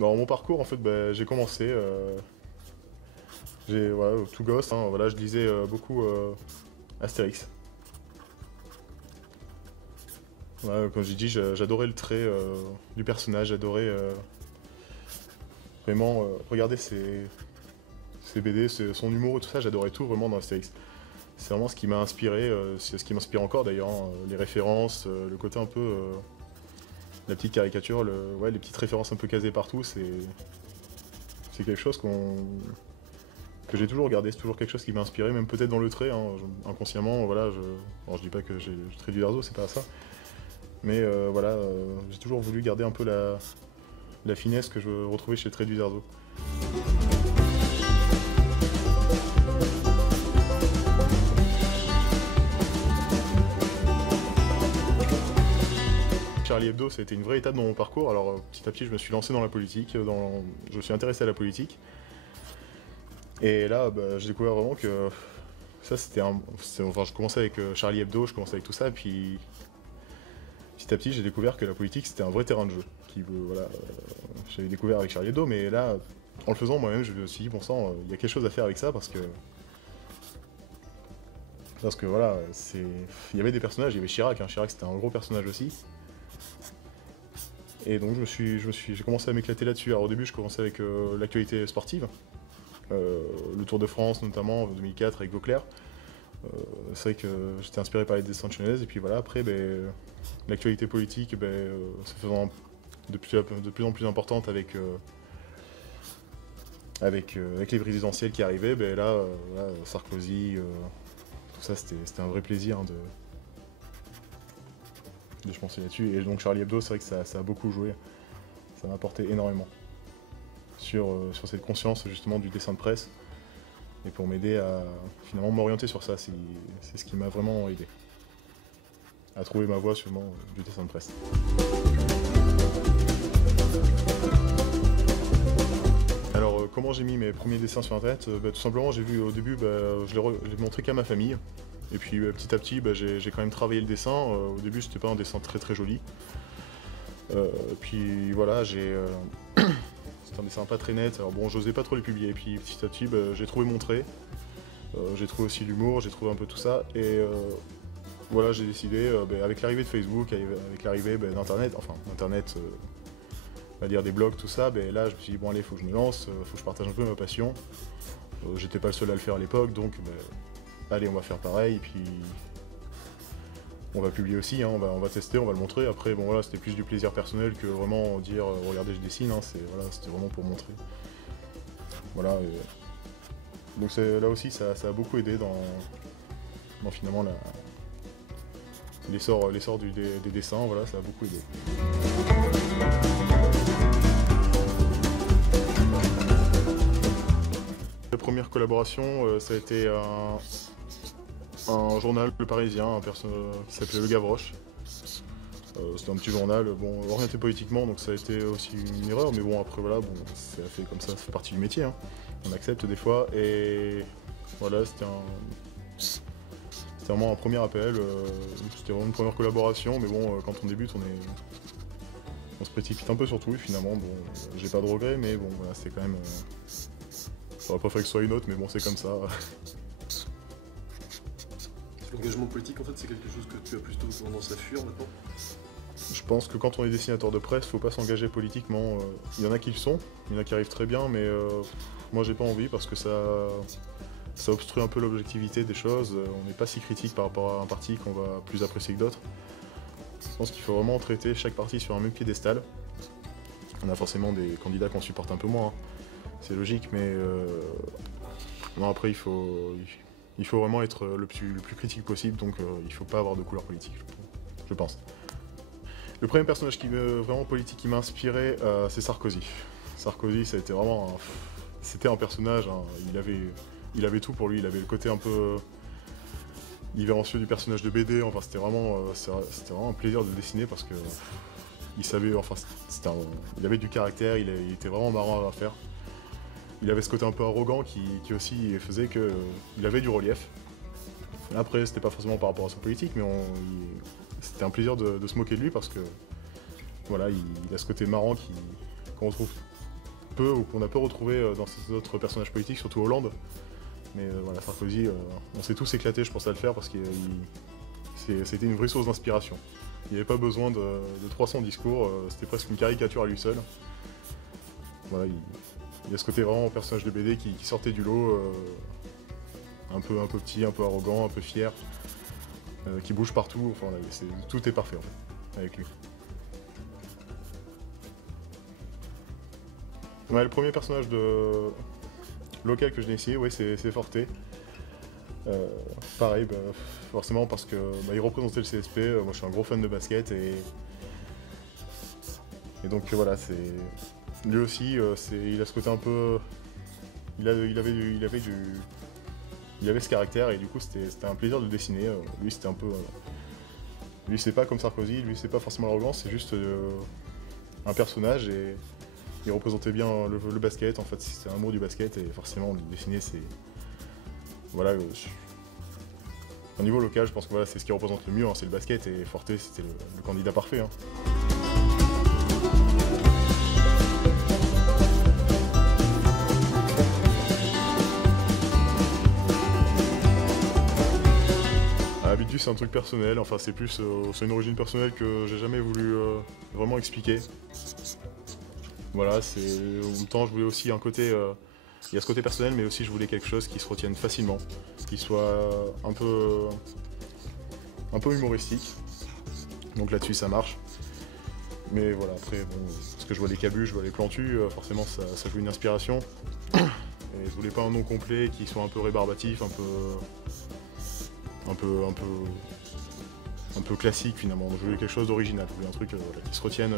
Dans mon parcours, en fait, j'ai commencé, voilà, tout gosse, hein, voilà, je lisais beaucoup Astérix. Voilà, comme j'ai dit, j'adorais le trait du personnage, j'adorais vraiment regarder ses BD, son humour et tout ça, j'adorais tout vraiment dans Astérix. C'est vraiment ce qui m'a inspiré, c'est ce qui m'inspire encore d'ailleurs, hein, les références, le côté un peu, la petite caricature, ouais, les petites références un peu casées partout, c'est quelque chose que j'ai toujours regardé, c'est toujours quelque chose qui m'a inspiré, même peut-être dans le trait, hein, inconsciemment, voilà, bon, je dis pas que je trais du verso, c'est pas ça, mais voilà, j'ai toujours voulu garder un peu la finesse que je retrouvais chez Trait du Verso. Charlie Hebdo, ça a été une vraie étape dans mon parcours. Alors petit à petit, je me suis lancé dans la politique, je me suis intéressé à la politique. Et là, j'ai découvert vraiment que ça, enfin, je commençais avec Charlie Hebdo, je commençais avec tout ça, et puis petit à petit, j'ai découvert que la politique, c'était un vrai terrain de jeu. Voilà, j'avais découvert avec Charlie Hebdo, mais là, en le faisant moi-même, je me suis dit, bon sang, il y a quelque chose à faire avec ça, parce que voilà, il y avait des personnages, il y avait Chirac, hein. Chirac c'était un gros personnage aussi. Et donc j'ai commencé à m'éclater là-dessus. Alors au début, je commençais avec l'actualité sportive, le Tour de France notamment, en 2004 avec Vauclair. C'est vrai que j'étais inspiré par les dessins de Chenez, et puis voilà, après, l'actualité politique se faisant de plus en plus importante avec les présidentielles qui arrivaient, là, Sarkozy, tout ça, c'était un vrai plaisir, hein, de je pensais là-dessus. Et donc Charlie Hebdo, c'est vrai que ça a beaucoup joué, ça m'a apporté énormément sur cette conscience justement du dessin de presse, et pour m'aider à finalement m'orienter sur ça, c'est ce qui m'a vraiment aidé à trouver ma voie sûrement du dessin de presse. Alors comment j'ai mis mes premiers dessins sur internet? Tout simplement, j'ai vu au début, je l'ai montré qu'à ma famille. Et puis petit à petit, j'ai quand même travaillé le dessin. Au début, c'était pas un dessin très très joli. Puis voilà, c'était un dessin pas très net. Alors bon, j'osais pas trop les publier. Et puis petit à petit, j'ai trouvé mon trait. J'ai trouvé aussi l'humour, j'ai trouvé un peu tout ça. Et voilà, j'ai décidé, avec l'arrivée de Facebook, avec l'arrivée d'Internet, enfin Internet, on va dire des blogs, tout ça, là je me suis dit, bon allez, faut que je me lance, faut que je partage un peu ma passion. J'étais pas le seul à le faire à l'époque, donc allez, on va faire pareil, et puis on va publier aussi, hein, on va tester, on va le montrer. Après, bon voilà, c'était plus du plaisir personnel que vraiment dire, regardez, je dessine, hein, c'était vraiment pour montrer. Voilà, donc là aussi, ça a beaucoup aidé dans finalement l'essor des dessins, voilà, ça a beaucoup aidé. La première collaboration, ça a été un journal, Le Parisien, qui s'appelait Le Gavroche. C'était un petit journal, bon, orienté politiquement, donc ça a été aussi une erreur, mais bon, après voilà, bon, c'est fait comme ça fait partie du métier, hein. On accepte des fois, et voilà, c'était vraiment un premier appel, c'était vraiment une première collaboration, mais bon, quand on débute, on se précipite un peu sur tout, et finalement, bon, j'ai pas de regrets, mais bon, voilà, c'est quand même... j'aurais préféré que ce soit une autre, mais bon, c'est comme ça. L'engagement politique, en fait, c'est quelque chose que tu as plutôt tendance à fuir maintenant? Je pense que quand on est dessinateur de presse, faut pas s'engager politiquement. Il y en a qui le sont, il y en a qui arrivent très bien, mais moi j'ai pas envie parce que ça obstrue un peu l'objectivité des choses. On n'est pas si critique par rapport à un parti qu'on va plus apprécier que d'autres. Je pense qu'il faut vraiment traiter chaque parti sur un même piédestal. On a forcément des candidats qu'on supporte un peu moins, hein. C'est logique, mais non, après il faut vraiment être le plus critique possible, donc il faut pas avoir de couleur politique, je pense. Le premier personnage vraiment politique qui m'a inspiré, c'est Sarkozy. Sarkozy, ça a été vraiment c'était un personnage, hein, il avait tout pour lui, il avait le côté un peu irrévérencieux du personnage de BD, enfin c'était vraiment un plaisir de dessiner parce que il savait, enfin il avait du caractère, il était vraiment marrant à faire. Il avait ce côté un peu arrogant qui aussi faisait qu'il avait du relief. Après, c'était pas forcément par rapport à sa politique, mais c'était un plaisir de se moquer de lui parce que voilà, il a ce côté marrant qu'on retrouve ou qu'on a peu retrouvé dans ces autres personnages politiques, surtout Hollande. Mais voilà, Sarkozy, on s'est tous éclatés, je pense, à le faire parce que c'était une vraie source d'inspiration. Il n'y avait pas besoin de 300 discours, c'était presque une caricature à lui seul. Voilà, il y a ce côté vraiment personnage de BD qui sortait du lot, un peu petit, un peu arrogant, un peu fier, qui bouge partout, enfin, tout est parfait en fait, avec lui. Ouais, le premier personnage local que j'ai essayé, ouais, c'est Forte. Pareil, forcément parce que il représentait le CSP, moi je suis un gros fan de basket et donc voilà, lui aussi, il a ce côté un peu, il avait ce caractère et du coup c'était un plaisir de le dessiner. Lui c'était un peu, lui c'est pas comme Sarkozy, lui c'est pas forcément l'arrogance, c'est juste un personnage et il représentait bien le basket, en fait c'était un amour du basket et forcément le dessiner c'est... Voilà, au niveau local je pense que voilà, c'est ce qui représente le mieux, hein, c'est le basket et Forte c'était le candidat parfait. Hein. Abidju c'est un truc personnel, enfin c'est plus c'est une origine personnelle que j'ai jamais voulu vraiment expliquer. Voilà, en même temps je voulais aussi un côté, il y a ce côté personnel mais aussi je voulais quelque chose qui se retienne facilement, qui soit un peu humoristique. Donc là-dessus ça marche. Mais voilà, après bon, parce que je vois les cabus, je vois les plantus, forcément ça joue une inspiration. Et je voulais pas un nom complet qui soit un peu rébarbatif, un peu classique finalement. Je voulais quelque chose d'original, je voulais un truc voilà, qui se retienne.